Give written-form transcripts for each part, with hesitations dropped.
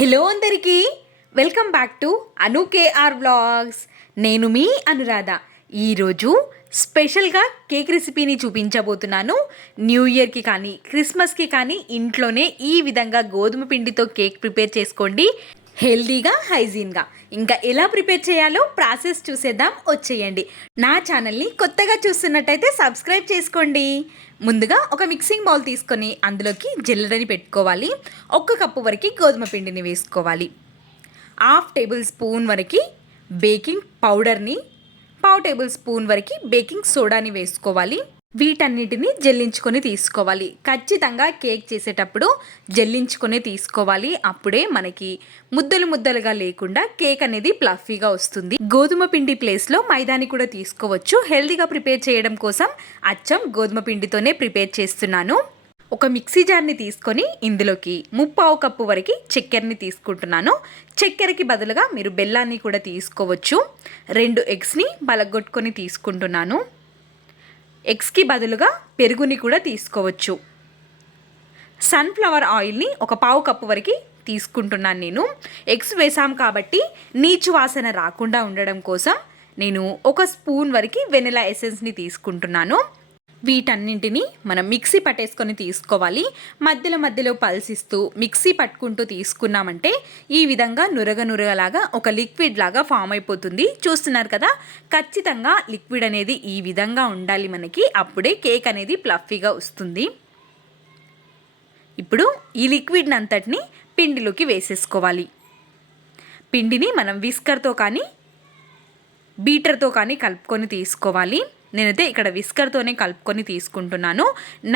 Hello అందరికీ welcome back to Anu KR vlogs. నేను మీ అనురాధ. ఈరోజు స్పెషల్గా కేక్ రెసిపీని చూపించబోతున్నాను. న్యూ ఇయర్కి కానీ క్రిస్మస్కి కానీ ఇంట్లోనే ఈ విధంగా గోధుమ పిండితో కేక్ ప్రిపేర్ చేసుకోండి, హెల్దీగా హైజీన్గా. ఇంకా ఎలా ప్రిపేర్ చేయాలో ప్రాసెస్ చూసేద్దాం, వచ్చేయండి. నా ఛానల్ని కొత్తగా చూస్తున్నట్టయితే సబ్స్క్రైబ్ చేసుకోండి. ముందుగా ఒక మిక్సింగ్ బౌల్ తీసుకొని అందులోకి జీలకర్రని పెట్టుకోవాలి. 1 కప్పు వరకు గోధుమ పిండిని వేసుకోవాలి. 1/2 టేబుల్ స్పూన్ వరకు బేకింగ్ పౌడర్ని, 1/2 టేబుల్ స్పూన్ వరకు బేకింగ్ సోడాని వేసుకోవాలి. వీటన్నిటిని జల్లించుకొని తీసుకోవాలి. ఖచ్చితంగా కేక్ చేసేటప్పుడు జల్లించుకొని తీసుకోవాలి. అప్పుడే మనకి ముద్దలు ముద్దలుగా లేకుండా కేక్ అనేది ప్లఫీగా వస్తుంది. గోధుమ పిండి ప్లేస్లో మైదాని కూడా తీసుకోవచ్చు. హెల్తీగా ప్రిపేర్ చేయడం కోసం అచ్చం గోధుమ పిండితోనే ప్రిపేర్ చేస్తున్నాను. ఒక మిక్సీ జార్ని తీసుకొని ఇందులోకి 3/4 కప్పు వరకు చక్కెరని తీసుకుంటున్నాను. చక్కెరకి బదులుగా మీరు బెల్లాన్ని కూడా తీసుకోవచ్చు. 2 ఎగ్స్ని పలగొట్టుకొని తీసుకుంటున్నాను. ఎగ్స్కి బదులుగా పెరుగుని కూడా తీసుకోవచ్చు. సన్ఫ్లవర్ ఆయిల్ని 1/4 కప్పు వరకు తీసుకుంటున్నాను నేను. ఎగ్స్ వేసాం కాబట్టి నీచు వాసన రాకుండా ఉండడం కోసం నేను 1 స్పూన్ వరకు వెనిలా ఎసెన్స్ని తీసుకుంటున్నాను. వీటన్నింటినీ మనం మిక్సీ పట్టేసుకొని తీసుకోవాలి. మధ్యలో మధ్యలో పల్సిస్తూ మిక్సీ పట్టుకుంటూ తీసుకున్నామంటే ఈ విధంగా నురగలాగా ఒక లిక్విడ్ లాగా ఫామ్ అయిపోతుంది. చూస్తున్నారు కదా, ఖచ్చితంగా లిక్విడ్ అనేది ఈ విధంగా ఉండాలి మనకి. అప్పుడే కేక్ అనేది ప్లఫీగా వస్తుంది. ఇప్పుడు ఈ లిక్విడ్ అంతటిని పిండిలోకి వేసేసుకోవాలి. పిండిని మనం విస్కర్తో కానీ బీటర్తో కానీ కలుపుకొని తీసుకోవాలి. నేనైతే ఇక్కడ విస్కర్తోనే కలుపుకొని తీసుకుంటున్నాను.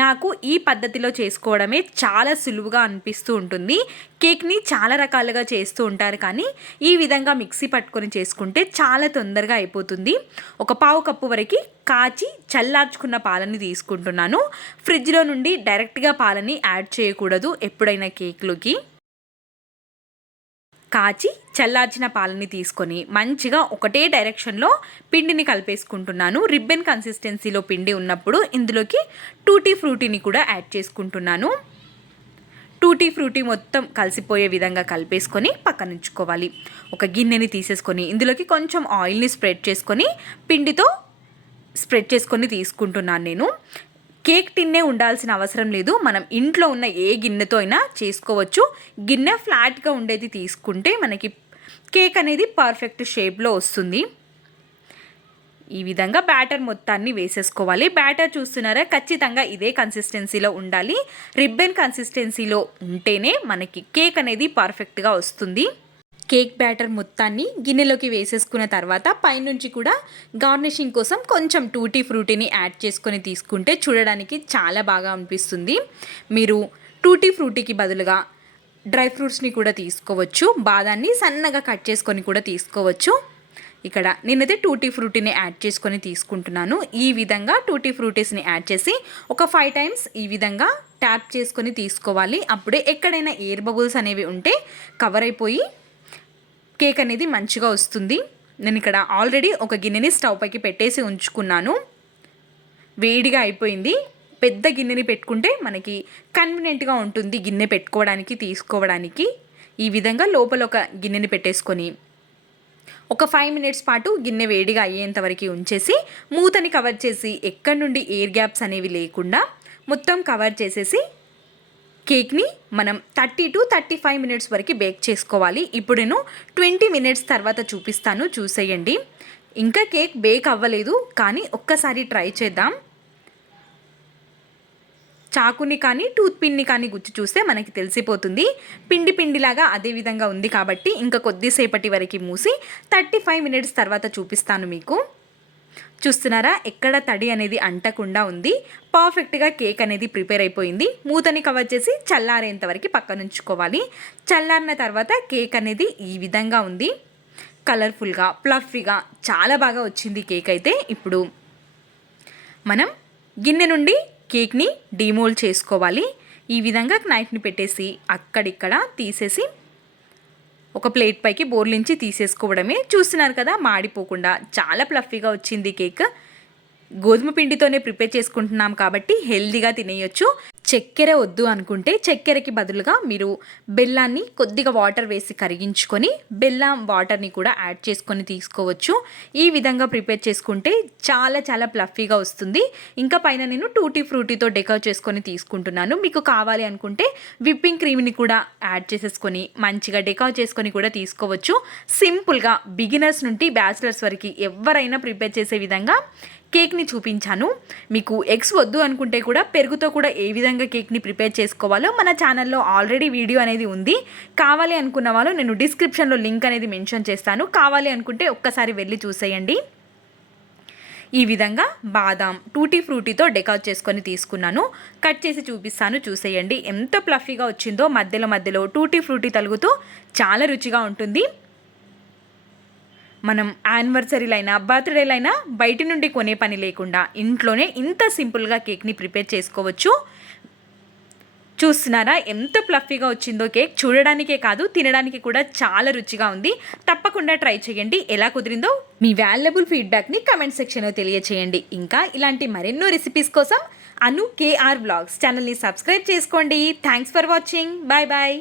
నాకు ఈ పద్ధతిలో చేసుకోవడమే చాలా సులువుగా అనిపిస్తూ ఉంటుంది. కేక్ని చాలా రకాలుగా చేస్తూ ఉంటారు, కానీ ఈ విధంగా మిక్సీ పట్టుకొని చేసుకుంటే చాలా తొందరగా అయిపోతుంది. 1/4 కప్పు వరకు కాచి చల్లార్చుకున్న పాలని తీసుకుంటున్నాను. ఫ్రిడ్జ్లో నుండి డైరెక్ట్గా పాలని యాడ్ చేయకూడదు ఎప్పుడైనా కేక్లోకి. కాచి చల్లార్చిన పాలని తీసుకొని మంచిగా ఒకటే డైరెక్షన్లో పిండిని కలిపేసుకుంటున్నాను. రిబ్బన్ కన్సిస్టెన్సీలో పిండి ఉన్నప్పుడు ఇందులోకి టూటీ ఫ్రూటీని కూడా యాడ్ చేసుకుంటున్నాను. టూటీ ఫ్రూటీ మొత్తం కలిసిపోయే విధంగా కలిపేసుకొని పక్కన ఉంచుకోవాలి. ఒక గిన్నెని తీసేసుకొని ఇందులోకి కొంచెం ఆయిల్ని స్ప్రెడ్ చేసుకొని పిండితో స్ప్రెడ్ చేసుకొని తీసుకుంటున్నాను నేను. కేక్ టిన్నే ఉండాల్సిన అవసరం లేదు. మనం ఇంట్లో ఉన్న ఏ గిన్నెతో అయినా చేసుకోవచ్చు. గిన్నె ఫ్లాట్గా ఉండేది తీసుకుంటే మనకి కేక్ అనేది పర్ఫెక్ట్ షేప్లో వస్తుంది. ఈ విధంగా బ్యాటర్ మొత్తాన్ని వేసేసుకోవాలి. బ్యాటర్ చూస్తున్నారా, ఖచ్చితంగా ఇదే కన్సిస్టెన్సీలో ఉండాలి. రిబ్బన్ కన్సిస్టెన్సీలో ఉంటేనే మనకి కేక్ అనేది పర్ఫెక్ట్గా వస్తుంది. కేక్ బ్యాటర్ మొత్తాన్ని గిన్నెలోకి వేసేసుకున్న తర్వాత పైనుంచి కూడా గార్నిషింగ్ కోసం కొంచెం టూటీ ఫ్రూటీని యాడ్ చేసుకొని తీసుకుంటే చూడడానికి చాలా బాగా అనిపిస్తుంది. మీరు టూటీ ఫ్రూటీకి బదులుగా డ్రై ఫ్రూట్స్ని కూడా తీసుకోవచ్చు. బాదాన్ని సన్నగా కట్ చేసుకొని కూడా తీసుకోవచ్చు. ఇక్కడ నేనైతే టూటీ ఫ్రూటీని యాడ్ చేసుకొని తీసుకుంటున్నాను. ఈ విధంగా టూటీ ఫ్రూటీస్ని యాడ్ చేసి ఒక 5 టైమ్స్ ఈ విధంగా ట్యాప్ చేసుకొని తీసుకోవాలి. అప్పుడే ఎక్కడైనా ఎయిర్ బబుల్స్ అనేవి ఉంటే కవర్ అయిపోయి కేక్ అనేది మంచిగా వస్తుంది. నేను ఇక్కడ ఆల్రెడీ ఒక గిన్నెని స్టవ్ పైకి పెట్టేసి ఉంచుకున్నాను. వేడిగా అయిపోయింది. పెద్ద గిన్నెని పెట్టుకుంటే మనకి కన్వీనియంట్గా ఉంటుంది గిన్నె పెట్టుకోవడానికి తీసుకోవడానికి. ఈ విధంగా లోపల ఒక గిన్నెని పెట్టేసుకొని ఒక 5 మినిట్స్ పాటు గిన్నె వేడిగా అయ్యేంత వరకు ఉంచేసి మూతని కవర్ చేసి ఎక్కడి నుండి ఎయిర్ గ్యాప్స్ అనేవి లేకుండా మొత్తం కవర్ చేసేసి కేక్ని మనం 30 to 35 మినిట్స్ వరకు బేక్ చేసుకోవాలి. ఇప్పుడు నేను 20 మినిట్స్ తర్వాత చూపిస్తాను, చూసేయండి. ఇంకా కేక్ బేక్ అవ్వలేదు, కానీ ఒక్కసారి ట్రై చేద్దాం. చాకుని కానీ టూత్ పిన్ని కానీ గుచ్చి చూస్తే మనకి తెలిసిపోతుంది. పిండిలాగా అదే విధంగా ఉంది కాబట్టి ఇంకా కొద్దిసేపటి వరకు మూసి 35 మినిట్స్ తర్వాత చూపిస్తాను మీకు. చూస్తున్నారా, ఎక్కడ తడి అనేది అంటకుండా ఉంది. పర్ఫెక్ట్గా కేక్ అనేది ప్రిపేర్ అయిపోయింది. మూతని కవర్ చేసి చల్లారేంత వరకు పక్కన ఉంచుకోవాలి. చల్లారిన తర్వాత కేక్ అనేది ఈ విధంగా ఉంది. కలర్ఫుల్గా ప్లఫీగా చాలా బాగా వచ్చింది కేక్ అయితే. ఇప్పుడు మనం గిన్నె నుండి కేక్ని డీమోల్డ్ చేసుకోవాలి. ఈ విధంగా నైఫ్ని పెట్టేసి అక్కడిక్కడ తీసేసి ఒక ప్లేట్ పైకి బోర్లించి తీసేసుకోవడమే. చూస్తున్నారు కదా, మాడిపోకుండా చాలా ప్లఫీగా వచ్చింది కేక్. గోధుమ పిండితోనే ప్రిపేర్ చేసుకుంటున్నాం కాబట్టి హెల్దీగా తినేయొచ్చు. చక్కెర వద్దు అనుకుంటే చక్కెరకి బదులుగా మీరు బెల్లాన్ని కొద్దిగా వాటర్ వేసి కరిగించుకొని బెల్లం వాటర్ని కూడా యాడ్ చేసుకొని తీసుకోవచ్చు. ఈ విధంగా ప్రిపేర్ చేసుకుంటే చాలా చాలా ప్లఫీగా వస్తుంది. ఇంకా పైన నేను టూటీ ఫ్రూటీతో డెకర్ చేసుకొని తీసుకుంటున్నాను. మీకు కావాలి అనుకుంటే విప్పింగ్ క్రీమ్ని కూడా యాడ్ చేసేసుకొని మంచిగా డెకర్ చేసుకొని కూడా తీసుకోవచ్చు. సింపుల్గా బిగినర్స్ నుండి బ్యాచిలర్స్ వరకు ఎవరైనా ప్రిపేర్ చేసే విధంగా కేక్ని చూపించాను. మీకు ఎగ్స్ వద్దు అనుకుంటే కూడా పెరుగుతో కూడా ఏ విధంగా కేక్ని ప్రిపేర్ చేసుకోవాలో మన ఛానల్లో ఆల్రెడీ వీడియో అనేది ఉంది. కావాలి అనుకున్న వాళ్ళు నేను డిస్క్రిప్షన్లో లింక్ అనేది మెన్షన్ చేస్తాను. కావాలి అనుకుంటే ఒక్కసారి వెళ్ళి చూసేయండి. ఈ విధంగా బాదాం టూటీ ఫ్రూటీతో డెకర్ చేసుకొని తీసుకున్నాను. కట్ చేసి చూపిస్తాను, చూసేయండి. ఎంత ప్లఫీగా వచ్చిందో, మధ్యలో మధ్యలో టూటీ ఫ్రూటీ తలుగుతూ చాలా రుచిగా ఉంటుంది. మనం యానివర్సరీలైనా బర్త్డేలైనా బయట నుండి కొనే పని లేకుండా ఇంట్లోనే ఇంత సింపుల్గా కేక్ని ప్రిపేర్ చేసుకోవచ్చు. చూస్తున్నారా ఎంత ప్లఫీగా వచ్చిందో కేక్. చూడడానికే కాదు తినడానికి కూడా చాలా రుచిగా ఉంది. తప్పకుండా ట్రై చేయండి. ఎలా కుదిరిందో మీ వాల్యుబుల్ ఫీడ్బ్యాక్ని కమెంట్ సెక్షన్లో తెలియచేయండి. ఇంకా ఇలాంటి మరెన్నో రెసిపీస్ కోసం అను కేఆర్ వ్లాగ్స్ ఛానల్ని సబ్స్క్రైబ్ చేసుకోండి. Thanks for watching. Bye bye.